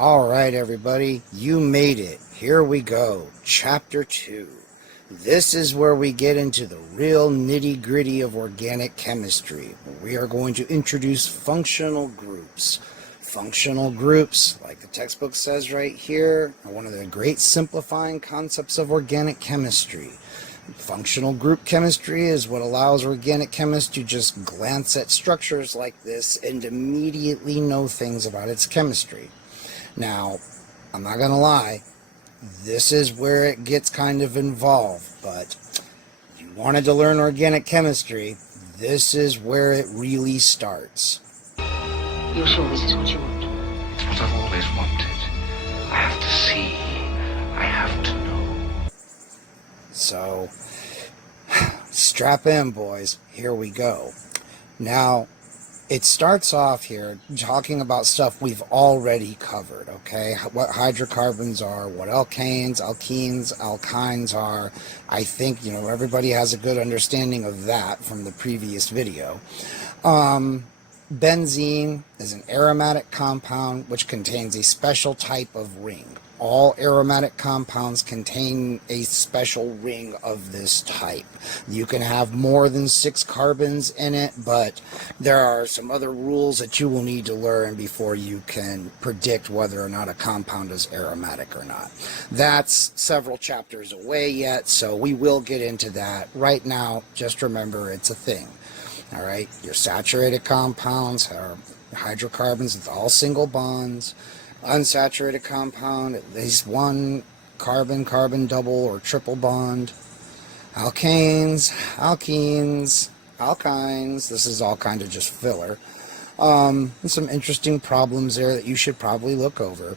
Alright everybody, you made it. Here we go. Chapter 2. This is where we get into the real nitty-gritty of organic chemistry. We are going to introduce functional groups. Functional groups, like the textbook says right here, are one of the great simplifying concepts of organic chemistry. Functional group chemistry is what allows organic chemists to just glance at structures like this and immediately know things about its chemistry. Now, I'm not going to lie, this is where it gets kind of involved, but if you wanted to learn organic chemistry, this is where it really starts. You're sure this is what you want? It's what I've always wanted. I have to see. I have to know. So, strap in, boys. Here we go. Now, it starts off here talking about stuff we've already covered, okay? What hydrocarbons are, what alkanes, alkenes, alkynes are. I think, everybody has a good understanding of that from the previous video. Benzene is an aromatic compound which contains a special type of ring. All aromatic compounds contain a special ring of this type. You can have more than 6 carbons in it, but there are some other rules that you will need to learn before you can predict whether or not a compound is aromatic or not. That's several chapters away yet, so we will get into that. Right now, just remember it's a thing. All right, your saturated compounds are hydrocarbons with all single bonds. Unsaturated compound, at least one carbon-carbon double or triple bond. Alkanes, alkenes, alkynes. This is all kind of just filler. And some interesting problems there that you should probably look over.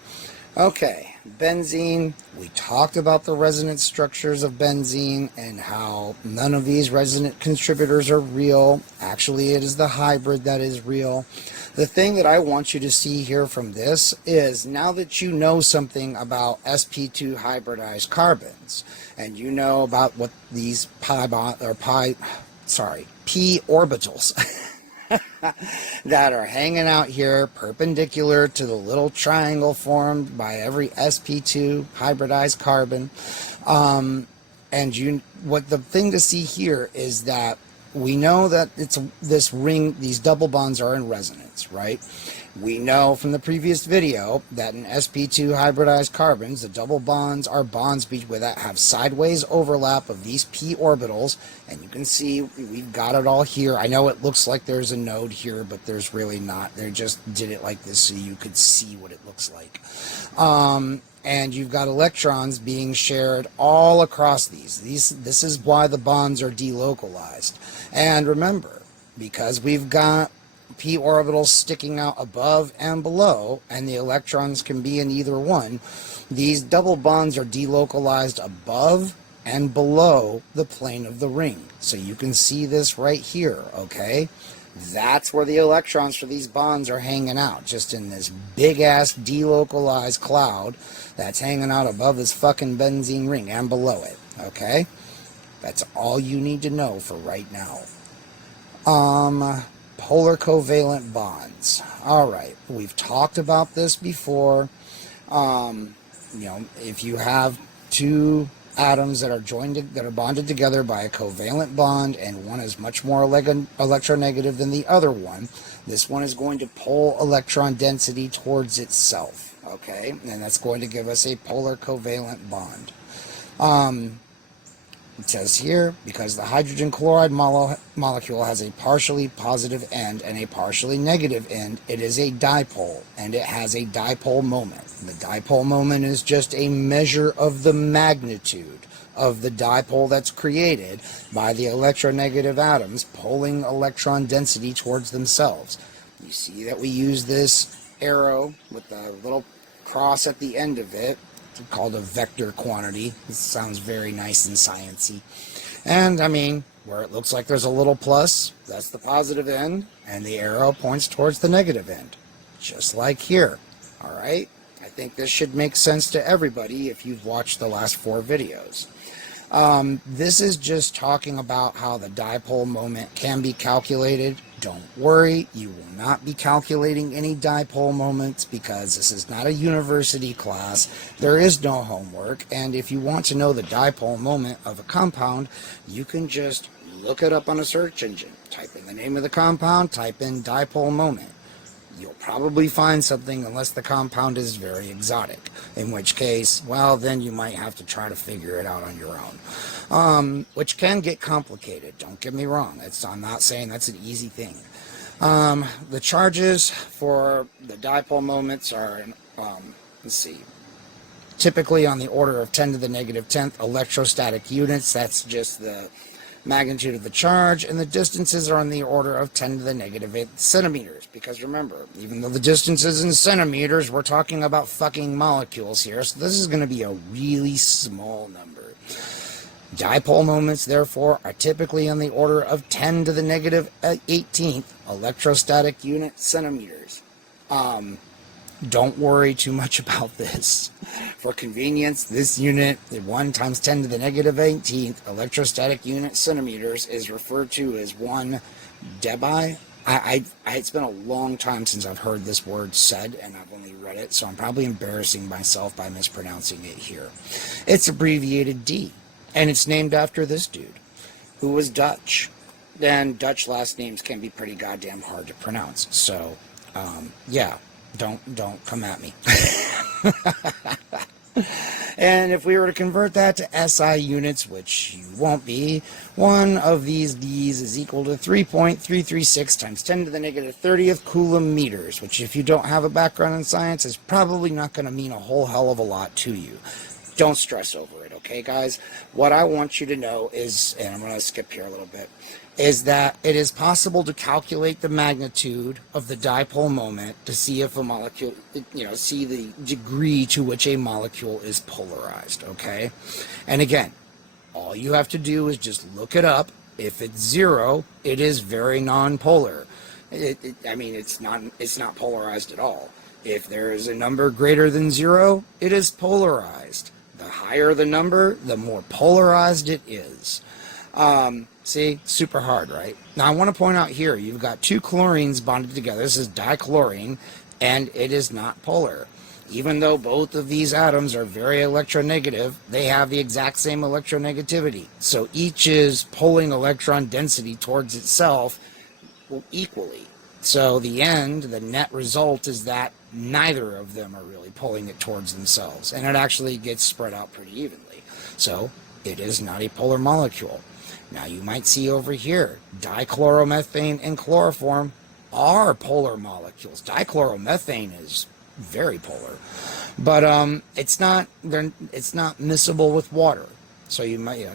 Okay, benzene. We talked about the resonance structures of benzene and how none of these resonant contributors are real. Actually, it is the hybrid that is real. The thing that I want you to see here from this is, now that you know something about sp2 hybridized carbons, and you know about what these p orbitals that are hanging out here perpendicular to the little triangle formed by every sp2 hybridized carbon, what the thing to see here is that we know that it's this ring, these double bonds are in resonance, right? We know from the previous video that in sp2 hybridized carbons, the double bonds are bonds that have sideways overlap of these p orbitals, and you can see we've got it all here. I know it looks like there's a node here, but there's really not. They just did it like this so you could see what it looks like. And you've got electrons being shared all across these. This is why the bonds are delocalized. And remember, because we've got p orbitals sticking out above and below, and the electrons can be in either one, these double bonds are delocalized above and below the plane of the ring. So you can see this right here, okay? That's where the electrons for these bonds are hanging out, just in this big-ass delocalized cloud that's hanging out above this fucking benzene ring and below it, okay? That's all you need to know for right now. Polar covalent bonds. Alright, we've talked about this before. If you have two atoms that are bonded together by a covalent bond, and one is much more electronegative than the other one, this one is going to pull electron density towards itself, okay? And that's going to give us a polar covalent bond. It says here, because the hydrogen chloride molecule has a partially positive end and a partially negative end, it is a dipole, and it has a dipole moment. The dipole moment is just a measure of the magnitude of the dipole that's created by the electronegative atoms pulling electron density towards themselves. You see that we use this arrow with the little cross at the end of it, called a vector quantity. This sounds very nice and sciencey. And I mean, where it looks like there's a little plus, that's the positive end, and the arrow points towards the negative end, just like here. All right, I think this should make sense to everybody if you've watched the last 4 videos. This is just talking about how the dipole moment can be calculated. Don't worry, you will not be calculating any dipole moments because this is not a university class. There is no homework, and if you want to know the dipole moment of a compound, you can just look it up on a search engine. Type in the name of the compound, type in dipole moment. You'll probably find something unless the compound is very exotic, in which case, well, then you might have to try to figure it out on your own, which can get complicated. Don't get me wrong. I'm not saying that's an easy thing. The charges for the dipole moments are, let's see, typically on the order of 10 to the negative 10th electrostatic units. That's just the magnitude of the charge, and the distances are on the order of 10 to the negative 8th centimeters, because remember, even though the distance is in centimeters, we're talking about fucking molecules here, so this is going to be a really small number. Dipole moments, therefore, are typically on the order of 10 to the negative 18th electrostatic unit centimeters. Don't worry too much about this. For convenience, this unit, the 1 times 10 to the negative 18th electrostatic unit centimeters, is referred to as 1 debi. It's been a long time since I've heard this word said, and I've only read it, so I'm probably embarrassing myself by mispronouncing it here. It's abbreviated D, and it's named after this dude, who was Dutch. And Dutch last names can be pretty goddamn hard to pronounce, so, yeah. Don't come at me. And if we were to convert that to SI units, which you won't be, one of these Ds is equal to 3.336 times 10 to the negative 30th coulomb meters, which if you don't have a background in science is probably not going to mean a whole hell of a lot to you. Don't stress over it, okay, guys? What I want you to know is, and I'm going to skip here a little bit, is that it is possible to calculate the magnitude of the dipole moment to see if a molecule, see the degree to which a molecule is polarized, okay? And again, all you have to do is just look it up. If it's 0, it is very non-polar. It's not polarized at all. If there is a number greater than 0, it is polarized. The higher the number, the more polarized it is. See, super hard, right? Now, I want to point out here, you've got 2 chlorines bonded together. This is dichlorine, and it is not polar. Even though both of these atoms are very electronegative, they have the exact same electronegativity. So each is pulling electron density towards itself equally. So the net result is that neither of them are really pulling it towards themselves, and it actually gets spread out pretty evenly. So it is not a polar molecule. Now you might see over here, dichloromethane and chloroform are polar molecules. Dichloromethane is very polar, but it's not miscible with water. So you might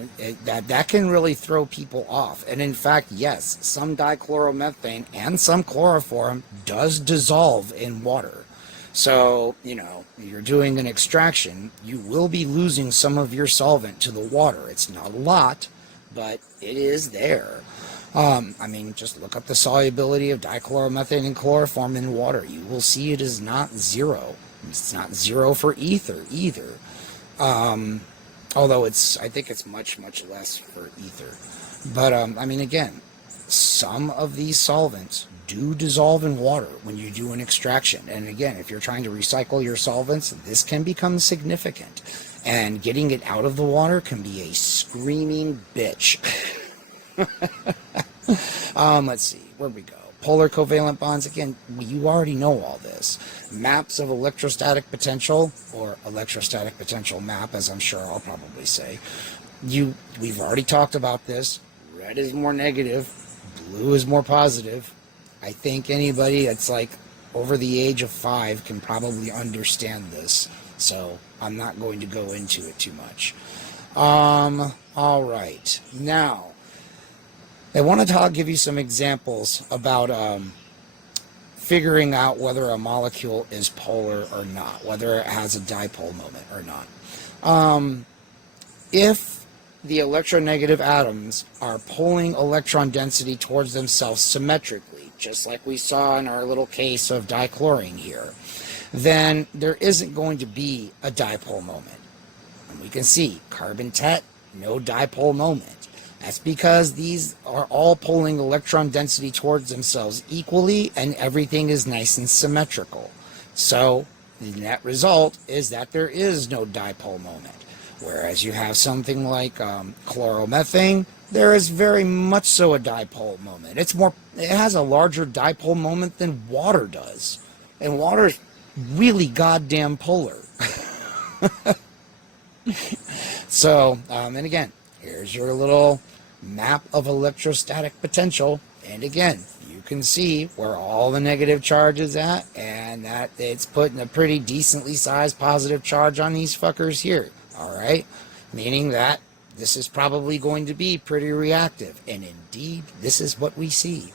that can really throw people off. And in fact, yes, some dichloromethane and some chloroform does dissolve in water. So, you're doing an extraction, you will be losing some of your solvent to the water. It's not a lot, but it is there. Just look up the solubility of dichloromethane and chloroform in water. You will see it is not 0. It's not 0 for ether either. Although I think it's much, much less for ether. But, again, some of these solvents do dissolve in water when you do an extraction. And again, if you're trying to recycle your solvents, this can become significant. And getting it out of the water can be a screaming bitch. Let's see, where'd we go? Polar covalent bonds, again, you already know all this. Maps of electrostatic potential, or electrostatic potential map, as I'm sure I'll probably say. We've already talked about this. Red is more negative, blue is more positive. I think anybody that's like over the age of 5 can probably understand this, so I'm not going to go into it too much. All right, now I want to give you some examples about figuring out whether a molecule is polar or not, whether it has a dipole moment or not. If the electronegative atoms are pulling electron density towards themselves symmetrically, just like we saw in our little case of dichlorine here, then there isn't going to be a dipole moment. And we can see carbon tet, no dipole moment. That's because these are all pulling electron density towards themselves equally, and everything is nice and symmetrical. So the net result is that there is no dipole moment. Whereas you have something like chloromethane, there is very much so a dipole moment. It has a larger dipole moment than water does. And water is really goddamn polar. So, and again, here's your little map of electrostatic potential. And again, you can see where all the negative charge is at, and that it's putting a pretty decently sized positive charge on these fuckers here. All right, meaning that this is probably going to be pretty reactive, and indeed, this is what we see.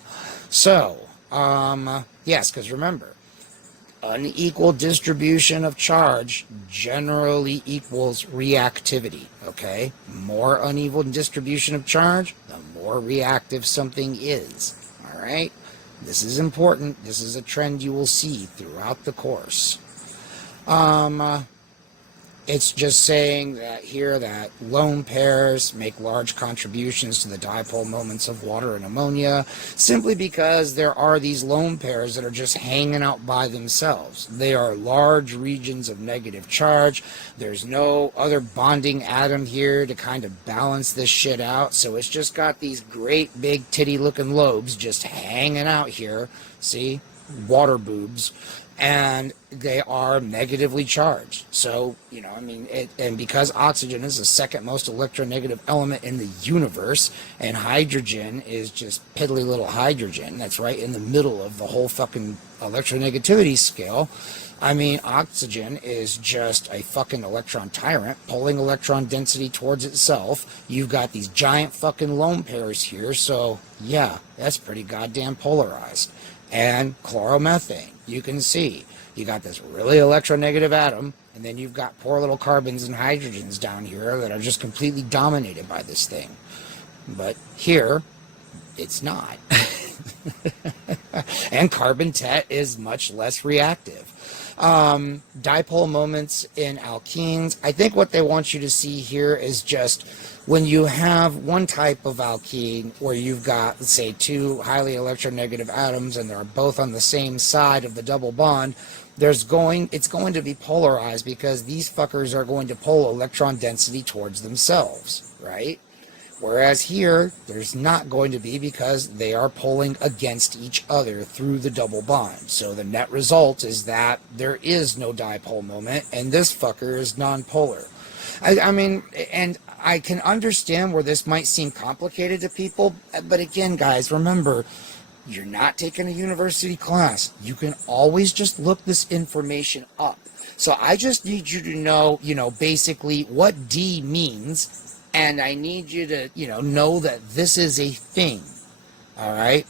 So, yes, because remember, unequal distribution of charge generally equals reactivity, okay? More uneven distribution of charge, the more reactive something is, all right? This is important. This is a trend you will see throughout the course. It's just saying that here that lone pairs make large contributions to the dipole moments of water and ammonia, simply because there are these lone pairs that are just hanging out by themselves. They are large regions of negative charge. There's no other bonding atom here to kind of balance this shit out, so it's just got these great big titty looking lobes just hanging out here. See? Water boobs. And they are negatively charged. So, you know, I mean, and because oxygen is the second most electronegative element in the universe, and hydrogen is just piddly little hydrogen, that's right in the middle of the whole fucking electronegativity scale. I mean, oxygen is just a fucking electron tyrant, pulling electron density towards itself. You've got these giant fucking lone pairs here, so yeah, that's pretty goddamn polarized. And chloromethane, you can see, you got this really electronegative atom, and then you've got poor little carbons and hydrogens down here that are just completely dominated by this thing. But here, it's not. And carbon tet is much less reactive. Dipole moments in alkenes, I think what they want you to see here is just when you have one type of alkene where you've got, let's say, two highly electronegative atoms and they're both on the same side of the double bond, it's going to be polarized because these fuckers are going to pull electron density towards themselves, right? Whereas here, there's not going to be because they are pulling against each other through the double bond. So the net result is that there is no dipole moment, and this fucker is nonpolar. I mean, and I can understand where this might seem complicated to people, but again, guys, remember, you're not taking a university class. You can always just look this information up. So I just need you to know, basically what D means, and I need you to, know that this is a thing, all right?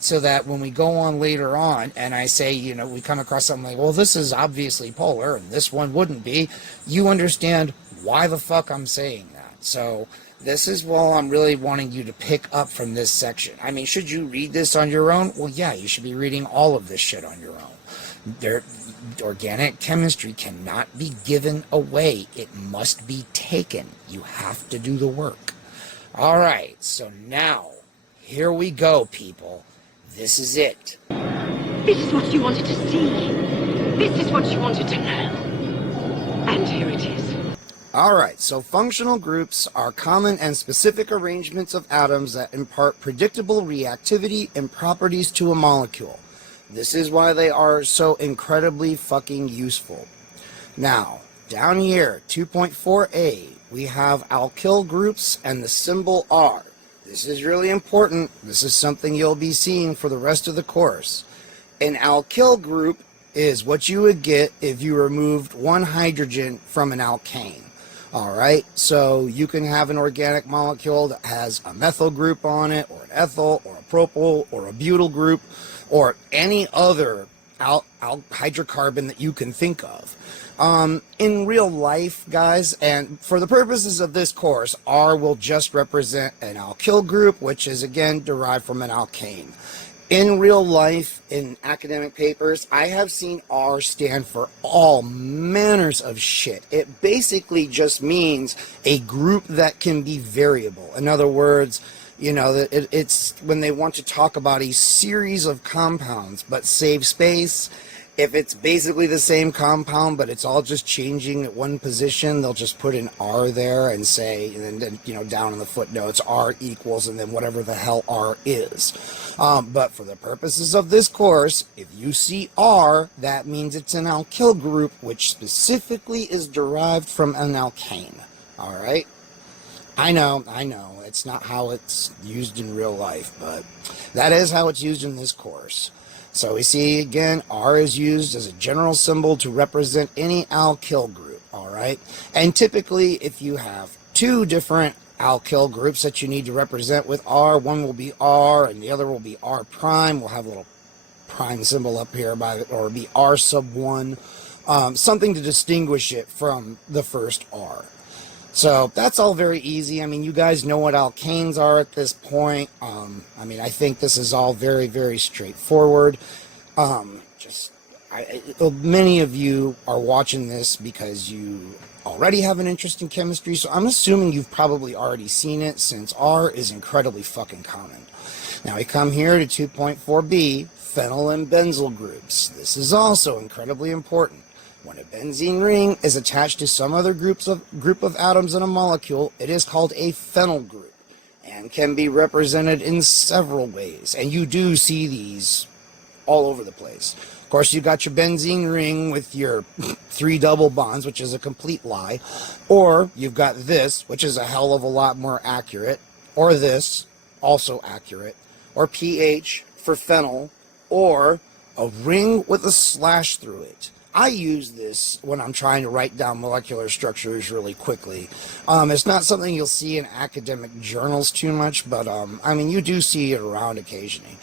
So that when we go on later on and I say, we come across something like, well, this is obviously polar and this one wouldn't be, you understand why the fuck I'm saying that. So this is what I'm really wanting you to pick up from this section. I mean, should you read this on your own? Well, yeah, you should be reading all of this shit on your own. Organic chemistry cannot be given away. It must be taken. You have to do the work. All right, so now, here we go, people. This is it. This is what you wanted to see. This is what you wanted to know. And here it is. All right, so functional groups are common and specific arrangements of atoms that impart predictable reactivity and properties to a molecule. This is why they are so incredibly fucking useful. Now, down here, 2.4a, we have alkyl groups and the symbol R. This is really important. This is something you'll be seeing for the rest of the course. An alkyl group is what you would get if you removed one hydrogen from an alkane. All right, so you can have an organic molecule that has a methyl group on it, or an ethyl, or a propyl, or a butyl group, or any other hydrocarbon that you can think of. In real life, guys, and for the purposes of this course, R will just represent an alkyl group, which is, again, derived from an alkane. In real life, in academic papers, I have seen R stand for all manners of shit. It basically just means a group that can be variable. In other words, you know, it's when they want to talk about a series of compounds but save space. If it's basically the same compound, but it's all just changing at one position, they'll just put an R there and say, and then you know, down in the footnotes, R equals, and then whatever the hell R is. But for the purposes of this course, if you see R, that means it's an alkyl group, which specifically is derived from an alkane. All right? I know, it's not how it's used in real life, but that is how it's used in this course. So we see, again, R is used as a general symbol to represent any alkyl group, all right? And typically, if you have two different alkyl groups that you need to represent with R, one will be R and the other will be R prime. We'll have a little prime symbol up here, or be R sub 1, something to distinguish it from the first R. So that's all very easy. I mean, you guys know what alkanes are at this point. I mean, I think this is all very, very straightforward. Many of you are watching this because you already have an interest in chemistry, so I'm assuming you've probably already seen it since R is incredibly fucking common. Now we come here to 2.4b, phenyl and benzyl groups. This is also incredibly important. When a benzene ring is attached to some other group of atoms in a molecule, it is called a phenyl group and can be represented in several ways. And you do see these all over the place. Of course, you got your benzene ring with your 3 double bonds, which is a complete lie. Or you've got this, which is a hell of a lot more accurate. Or this, also accurate. Or pH for phenyl. Or a ring with a slash through it. I use this when I'm trying to write down molecular structures really quickly. It's not something you'll see in academic journals too much, but I mean, you do see it around occasionally.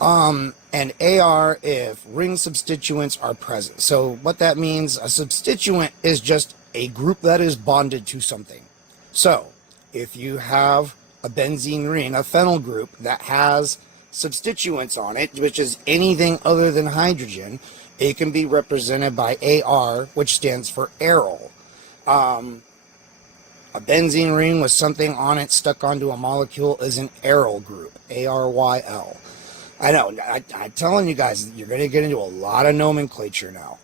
And AR if ring substituents are present. So what that means, a substituent is just a group that is bonded to something. So if you have a benzene ring, a phenyl group that has substituents on it, which is anything other than hydrogen, it can be represented by AR, which stands for aryl. A benzene ring with something on it stuck onto a molecule is an aryl group, ARYL. I know, I'm telling you guys, you're going to get into a lot of nomenclature now.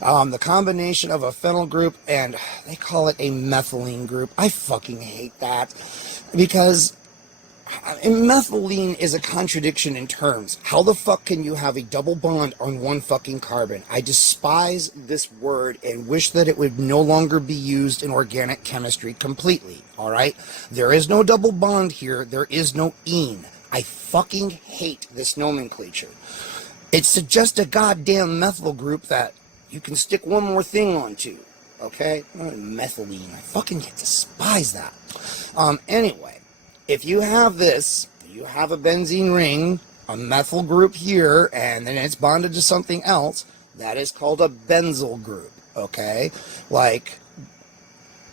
The combination of a phenyl group and they call it a methylene group. I fucking hate that because methylene is a contradiction in terms. How the fuck can you have a double bond on one fucking carbon? I despise this word and wish that it would no longer be used in organic chemistry completely, alright? There is no double bond here. There is no ene. I fucking hate this nomenclature. It's just a goddamn methyl group that you can stick one more thing onto, okay? Methylene. I fucking despise that. Anyway. If you have this, you have a benzene ring, a methyl group here, and then it's bonded to something else, that is called a benzyl group, okay? Like,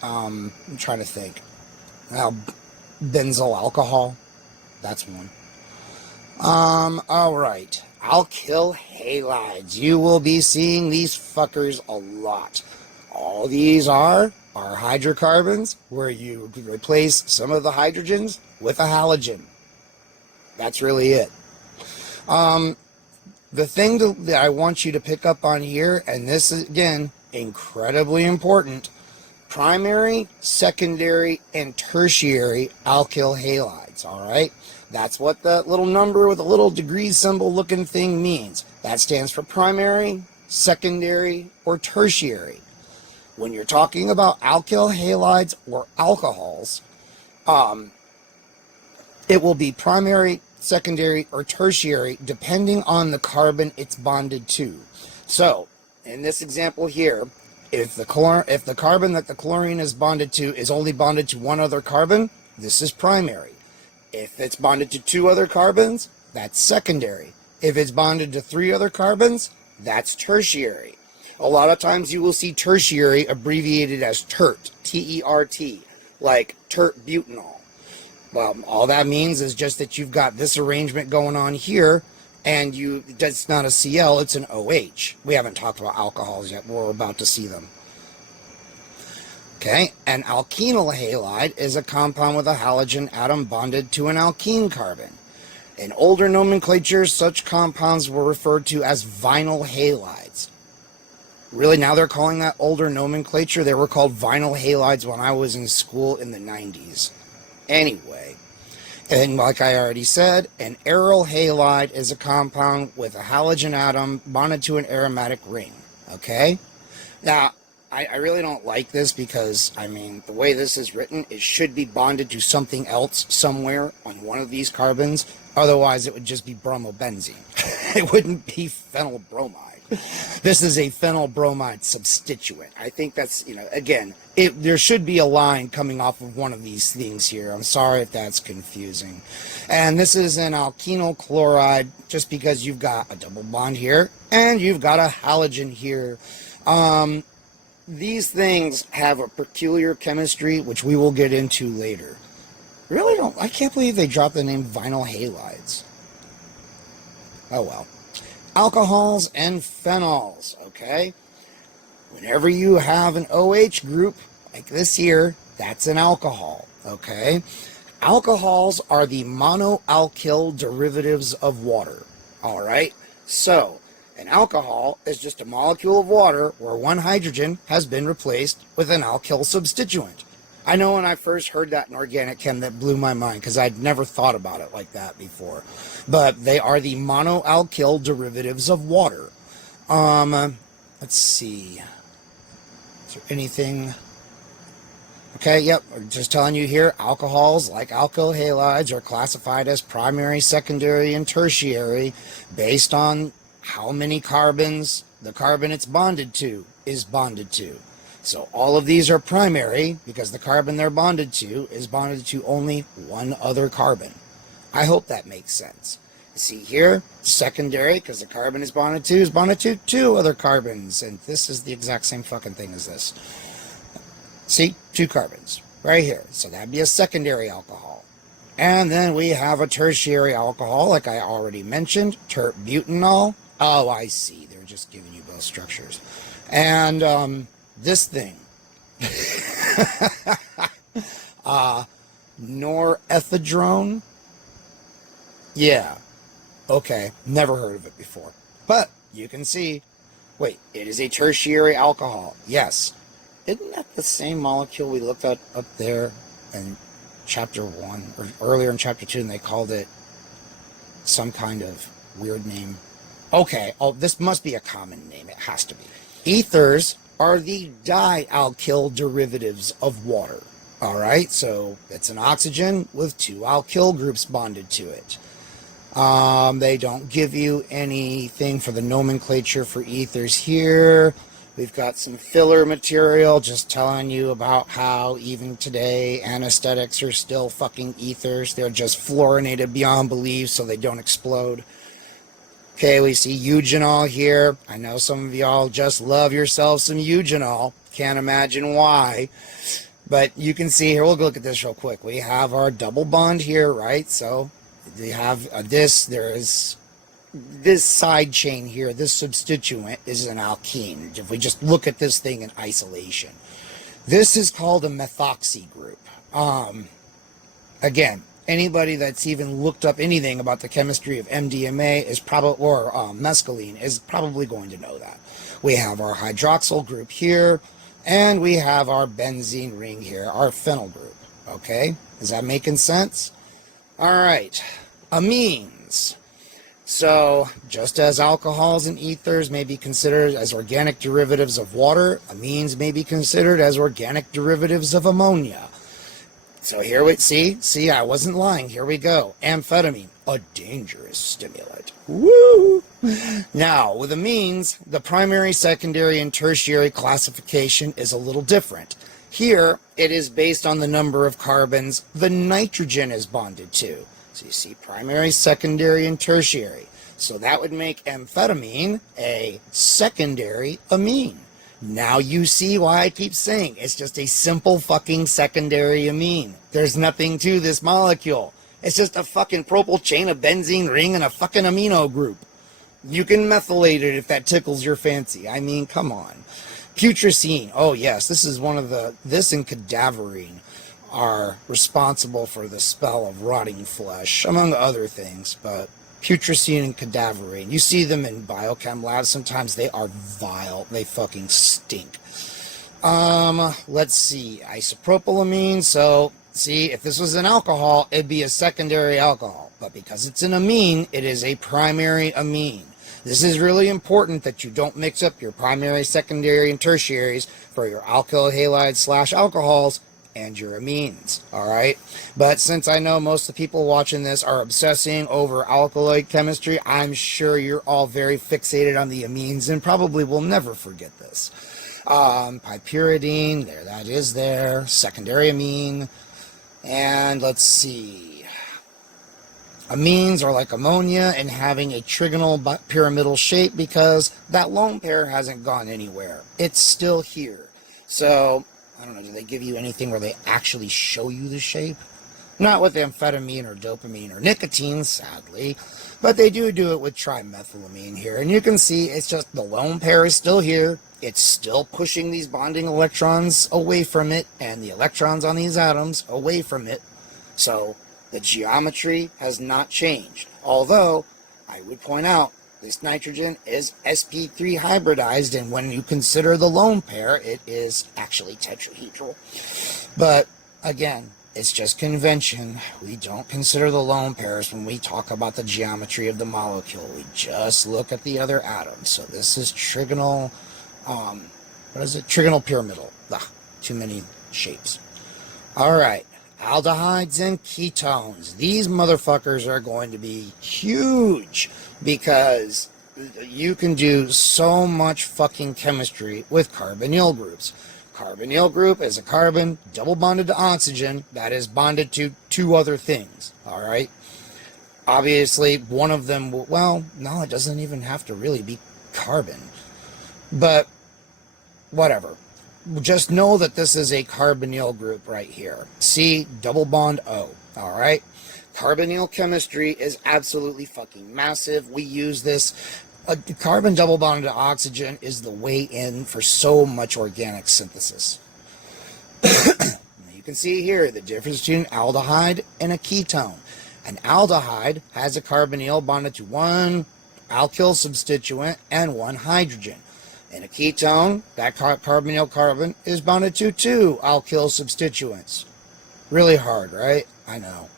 I'm trying to think. Well, benzyl alcohol, that's one. Alright. Alkyl halides. You will be seeing these fuckers a lot. All these are hydrocarbons where you replace some of the hydrogens with a halogen. That's really it. The thing that I want you to pick up on here, and this is, again, incredibly important, primary, secondary, and tertiary alkyl halides, all right? That's what that little number with a little degree symbol looking thing means. That stands for primary, secondary, or tertiary. When you're talking about alkyl halides or alcohols, it will be primary, secondary, or tertiary depending on the carbon it's bonded to. So, in this example here, if the carbon that the chlorine is bonded to is only bonded to one other carbon, this is primary. If it's bonded to 2 other carbons, that's secondary. If it's bonded to 3 other carbons, that's tertiary. A lot of times you will see tertiary abbreviated as TERT, T-E-R-T, like tert butanol. Well, all that means is just that you've got this arrangement going on here, and that's not a Cl, it's an OH. We haven't talked about alcohols yet, but we're about to see them. Okay, an alkenyl halide is a compound with a halogen atom bonded to an alkene carbon. In older nomenclature, such compounds were referred to as vinyl halides. Really, now they're calling that older nomenclature? They were called vinyl halides when I was in school in the 90s. Anyway, and like I already said, an aryl halide is a compound with a halogen atom bonded to an aromatic ring. Okay? Now, I really don't like this because, I mean, the way this is written, it should be bonded to something else somewhere on one of these carbons. Otherwise, it would just be bromobenzene. It wouldn't be phenyl bromide. This is a phenyl bromide substituent. I think that's, again, there should be a line coming off of one of these things here. I'm sorry if that's confusing. And this is an alkenyl chloride just because you've got a double bond here and you've got a halogen here. These things have a peculiar chemistry, which we will get into later. I can't believe they dropped the name vinyl halides. Oh well. Alcohols and phenols, okay? Whenever you have an OH group, like this here, that's an alcohol, okay? Alcohols are the monoalkyl derivatives of water, all right? So, an alcohol is just a molecule of water where one hydrogen has been replaced with an alkyl substituent. I know when I first heard that in organic chem, that blew my mind because I'd never thought about it like that before. But they are the monoalkyl derivatives of water. Let's see. Is there anything? Okay, yep, I'm just telling you here, alcohols, like alkyl halides, are classified as primary, secondary, and tertiary based on how many carbons the carbon it's bonded to is bonded to. So all of these are primary because the carbon they're bonded to is bonded to only one other carbon. I hope that makes sense. See here, secondary, because the carbon is bonded to two other carbons, and this is the exact same fucking thing as this. See, two carbons right here. So that'd be a secondary alcohol. And then we have a tertiary alcohol, like I already mentioned, tert-butanol. Oh, I see. They're just giving you both structures. And this thing, norethadrone. Yeah. Okay. Never heard of it before. But you can see, wait, it is a tertiary alcohol. Yes. Isn't that the same molecule we looked at up there in chapter 1 or earlier in chapter 2, and they called it some kind of weird name? Okay. Oh, this must be a common name. It has to be. Ethers are the dialkyl derivatives of water. All right, so it's an oxygen with two alkyl groups bonded to it. They don't give you anything for the nomenclature for ethers here. We've got some filler material just telling you about how even today anesthetics are still fucking ethers. They're just fluorinated beyond belief so they don't explode. Okay, we see Eugenol here. I know some of y'all just love yourselves some Eugenol. Can't imagine why. But you can see here, we'll look at this real quick. We have our double bond here, right? So we have there is this side chain here. This substituent is an alkene. If we just look at this thing in isolation. This is called a methoxy group. Again, anybody that's even looked up anything about the chemistry of MDMA is probably, or mescaline, is probably going to know that. We have our hydroxyl group here, and we have our benzene ring here, our phenyl group. Okay, is that making sense? All right, amines. So, just as alcohols and ethers may be considered as organic derivatives of water, amines may be considered as organic derivatives of ammonia. So here we see, I wasn't lying. Here we go. Amphetamine, a dangerous stimulant. Woo! Now, with amines, the primary, secondary, and tertiary classification is a little different. Here, it is based on the number of carbons the nitrogen is bonded to. So you see primary, secondary, and tertiary. So that would make amphetamine a secondary amine. Now you see why I keep saying it's just a simple fucking secondary amine. There's nothing to this molecule. It's just a fucking propyl chain, a benzene ring, and a fucking amino group. You can methylate it if that tickles your fancy. I mean, come on. Putrescine. Oh yes, this is one of the, this and cadaverine are responsible for the smell of rotting flesh, among other things, but putrescine and cadaverine, you see them in biochem labs sometimes. They are vile. They fucking stink. Let's see, isopropyl amine. So see, if this was an alcohol, it'd be a secondary alcohol, but because it's an amine, it is a primary amine. This is really important that you don't mix up your primary, secondary, and tertiaries for your alkyl halides / alcohols and your amines, alright? But since I know most of the people watching this are obsessing over alkaloid chemistry, I'm sure you're all very fixated on the amines and probably will never forget this. Piperidine, there that is there, secondary amine, and let's see. Amines are like ammonia and having a trigonal pyramidal shape because that lone pair hasn't gone anywhere. It's still here. So I don't know, do they give you anything where they actually show you the shape? Not with amphetamine or dopamine or nicotine, sadly, but they do it with trimethylamine here. And you can see it's just the lone pair is still here. It's still pushing these bonding electrons away from it and the electrons on these atoms away from it. So the geometry has not changed. Although, I would point out, this nitrogen is sp3 hybridized, and when you consider the lone pair, it is actually tetrahedral. But, again, it's just convention. We don't consider the lone pairs when we talk about the geometry of the molecule. We just look at the other atoms. So this is trigonal, what is it? Trigonal pyramidal. Ugh, too many shapes. Alright, aldehydes and ketones. These motherfuckers are going to be huge because you can do so much fucking chemistry with carbonyl groups. Carbonyl group is a carbon double bonded to oxygen that is bonded to two other things, alright? Obviously, one of them, well, no, it doesn't even have to really be carbon. But, whatever. Just know that this is a carbonyl group right here. C, double bond O, alright? Carbonyl chemistry is absolutely fucking massive. We use this. Carbon double bonded to oxygen is the way in for so much organic synthesis. You can see here the difference between an aldehyde and a ketone. An aldehyde has a carbonyl bonded to one alkyl substituent and one hydrogen. In a ketone, that carbonyl carbon is bonded to two alkyl substituents. Really hard, right? I know.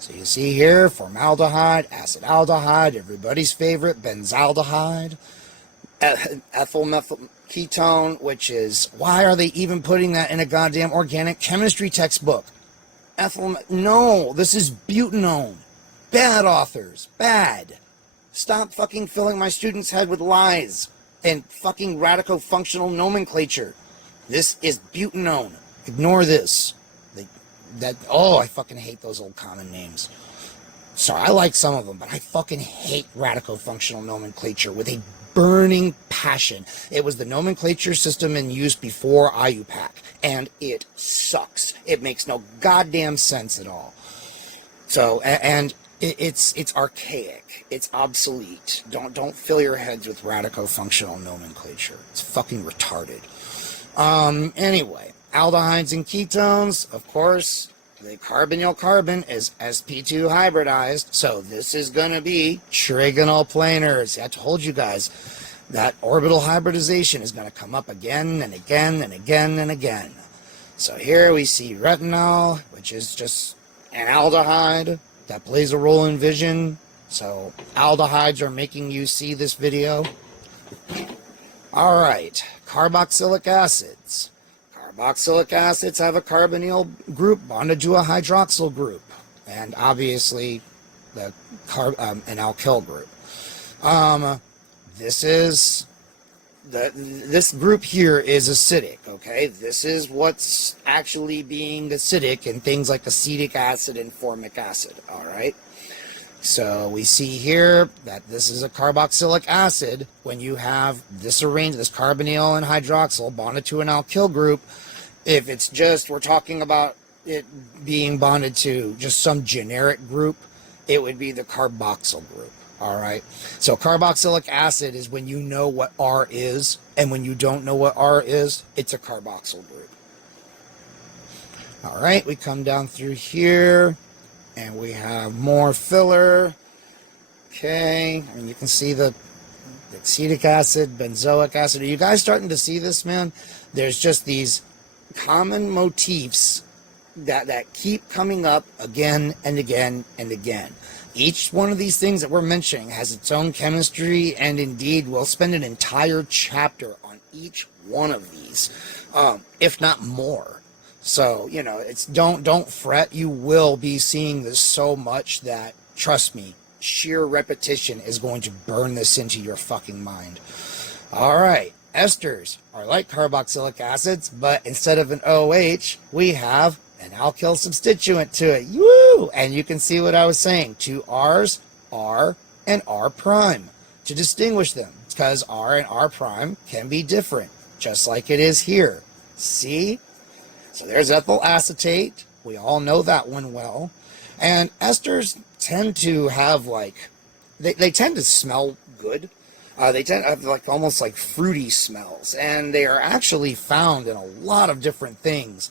So you see here, formaldehyde, acetaldehyde, everybody's favorite, benzaldehyde, ethyl methyl ketone, which is, why are they even putting that in a goddamn organic chemistry textbook? No, this is butanone. Bad authors, bad. Stop fucking filling my students' head with lies and fucking radico-functional nomenclature. This is butanone. Ignore this. I fucking hate those old common names. Sorry, I like some of them, but I fucking hate radico-functional nomenclature with a burning passion. It was the nomenclature system in use before IUPAC, and it sucks. It makes no goddamn sense at all. So, and it's archaic. It's obsolete. Don't fill your heads with radico-functional nomenclature. It's fucking retarded. Anyway, aldehydes and ketones, of course, the carbonyl carbon is sp2 hybridized, so this is going to be trigonal planars. I told you guys that orbital hybridization is going to come up again and again and again and again. So here we see retinol, which is just an aldehyde that plays a role in vision. So aldehydes are making you see this video. Alright, carboxylic acids. Carboxylic acids have a carbonyl group bonded to a hydroxyl group, and obviously an alkyl group. This group here is acidic, okay? This is what's actually being acidic in things like acetic acid and formic acid, alright? So we see here that this is a carboxylic acid. When you have this carbonyl and hydroxyl bonded to an alkyl group, if it's just, we're talking about it being bonded to just some generic group, it would be the carboxyl group. All right. So carboxylic acid is when you know what R is, and when you don't know what R is, it's a carboxyl group. All right. We come down through here, and we have more filler. Okay. I mean, you can see the acetic acid, benzoic acid. Are you guys starting to see this, man? There's just these common motifs that keep coming up again and again and again. Each one of these things that we're mentioning has its own chemistry, and indeed we'll spend an entire chapter on each one of these, if not more. So, you know, it's don't fret. You will be seeing this so much that, trust me, sheer repetition is going to burn this into your fucking mind. All right, esters are like carboxylic acids, but instead of an OH, we have an alkyl substituent to it. Woo! And you can see what I was saying. Two R's, R and R prime, to distinguish them, because R and R prime can be different, just like it is here. See? So there's ethyl acetate. We all know that one well. And esters tend to have like, they tend to smell good. They tend to have like almost like fruity smells, and they are actually found in a lot of different things,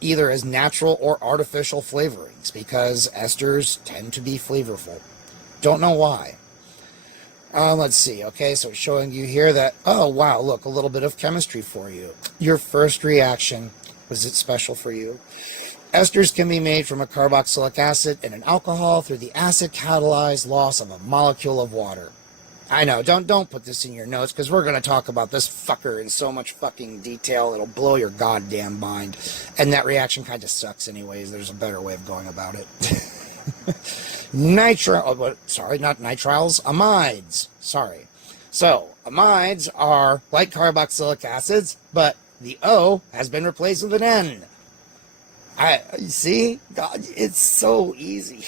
either as natural or artificial flavorings, because esters tend to be flavorful. Don't know why. Let's see. Okay, so it's showing you here that, oh wow, look, a little bit of chemistry for you. Your first reaction, was it special for you? Esters can be made from a carboxylic acid and an alcohol through the acid-catalyzed loss of a molecule of water. I know, don't put this in your notes, because we're going to talk about this fucker in so much fucking detail, it'll blow your goddamn mind. And that reaction kind of sucks anyways. There's a better way of going about it. Not nitriles, amides. Sorry. So, amides are like carboxylic acids, but the O has been replaced with an N. You see? God, it's so easy.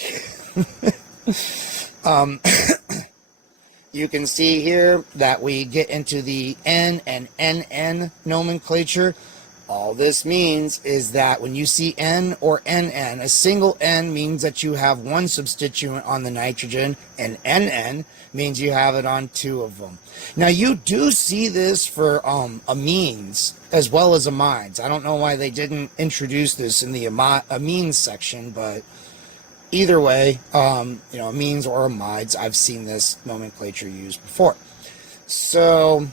You can see here that we get into the N and NN nomenclature. All this means is that when you see N or NN, a single N means that you have one substituent on the nitrogen, and NN means you have it on two of them. Now, you do see this for amines as well as amides. I don't know why they didn't introduce this in the amines section, but either way, you know, amines or amides, I've seen this nomenclature used before. So,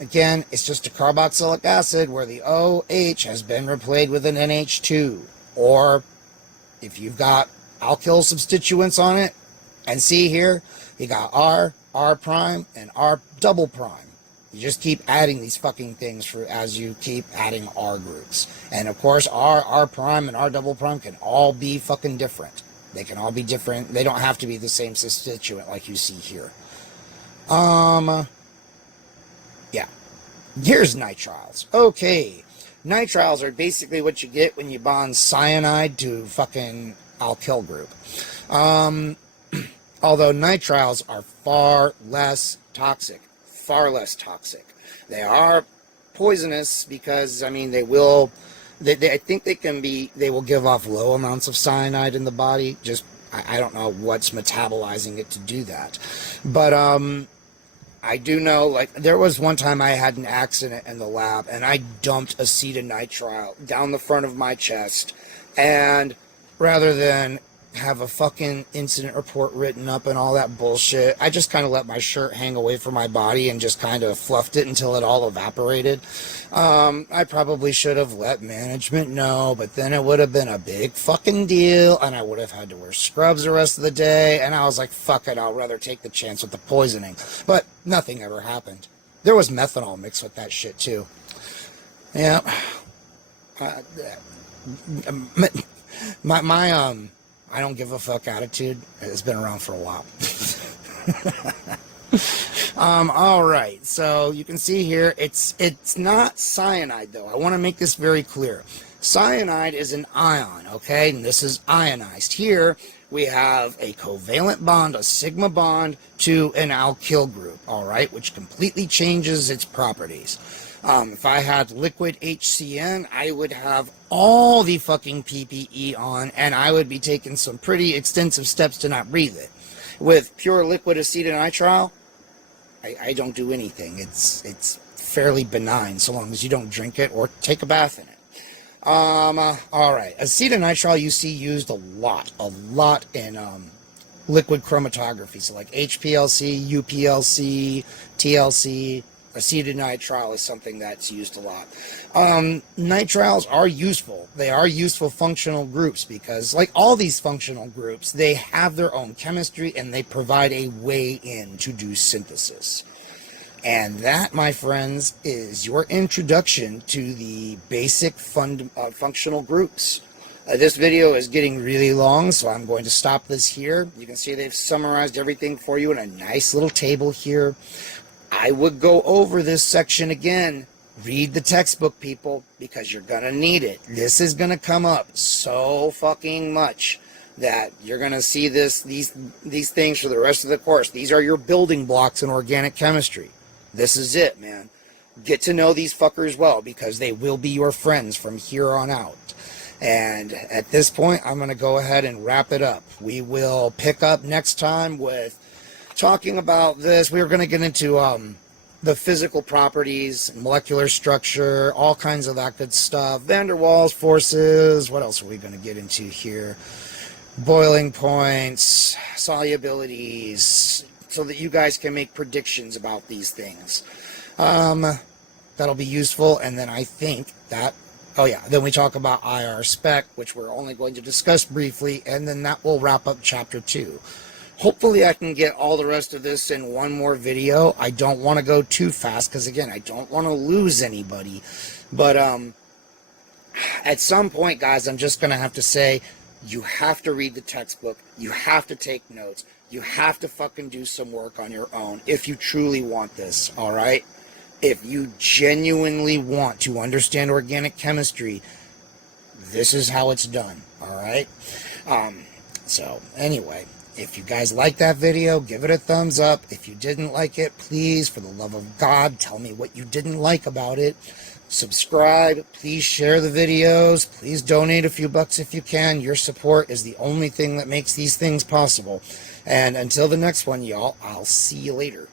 again, it's just a carboxylic acid where the OH has been replaced with an NH2. Or, if you've got alkyl substituents on it, and see here, you got R, R prime, and R double prime. You just keep adding these fucking things as you keep adding R groups. And of course, R, R prime, and R double prime can all be fucking different. They can all be different. They don't have to be the same substituent like you see here. Yeah. Here's nitriles. Okay. Nitriles are basically what you get when you bond cyanide to fucking alkyl group. Although nitriles are far less toxic. Far less toxic. They are poisonous because, I mean, I think they will give off low amounts of cyanide in the body. Just, I don't know what's metabolizing it to do that. But, I do know, like, there was one time I had an accident in the lab, and I dumped acetonitrile down the front of my chest, and rather than have a fucking incident report written up and all that bullshit, I just kind of let my shirt hang away from my body and just kind of fluffed it until it all evaporated. I probably should have let management know, but then it would have been a big fucking deal, and I would have had to wear scrubs the rest of the day, and I was like, fuck it, I'll rather take the chance with the poisoning. But nothing ever happened. There was methanol mixed with that shit, too. Yeah. I don't give a fuck attitude has been around for a while. All right, so you can see here, it's not cyanide, though. I want to make this very clear. Cyanide is an ion, okay, and this is ionized. Here, we have a covalent bond, a sigma bond, to an alkyl group, all right, which completely changes its properties. If I had liquid HCN, I would have all the fucking PPE on, and I would be taking some pretty extensive steps to not breathe it. With pure liquid acetonitrile, I don't do anything. It's fairly benign so long as you don't drink it or take a bath in it. All right, acetonitrile you see used a lot in liquid chromatography. So like HPLC, UPLC, TLC. Acetonitrile is something that's used a lot. Nitriles are useful. They are useful functional groups because, like all these functional groups, they have their own chemistry and they provide a way in to do synthesis. And that, my friends, is your introduction to the basic functional groups. This video is getting really long, so I'm going to stop this here. You can see they've summarized everything for you in a nice little table here. I would go over this section again. Read the textbook, people, because you're going to need it. This is going to come up so fucking much that you're going to see these things for the rest of the course. These are your building blocks in organic chemistry. This is it, man. Get to know these fuckers well because they will be your friends from here on out. And at this point, I'm going to go ahead and wrap it up. We will pick up next time with talking about this. We're going to get into the physical properties, molecular structure, all kinds of that good stuff. Van der Waals forces. What else are we going to get into here? Boiling points, solubilities, so that you guys can make predictions about these things. That'll be useful. And then I think that, oh yeah, then we talk about IR spec, which we're only going to discuss briefly, and then that will wrap up chapter 2. Hopefully I can get all the rest of this in one more video. I don't want to go too fast because, again, I don't want to lose anybody. But at some point, guys, I'm just going to have to say, you have to read the textbook. You have to take notes. You have to fucking do some work on your own if you truly want this, all right? If you genuinely want to understand organic chemistry, this is how it's done, all right? So, anyway, if you guys like that video, give it a thumbs up. If you didn't like it, please, for the love of God, tell me what you didn't like about it. Subscribe. Please share the videos. Please donate a few bucks if you can. Your support is the only thing that makes these things possible. And until the next one, y'all, I'll see you later.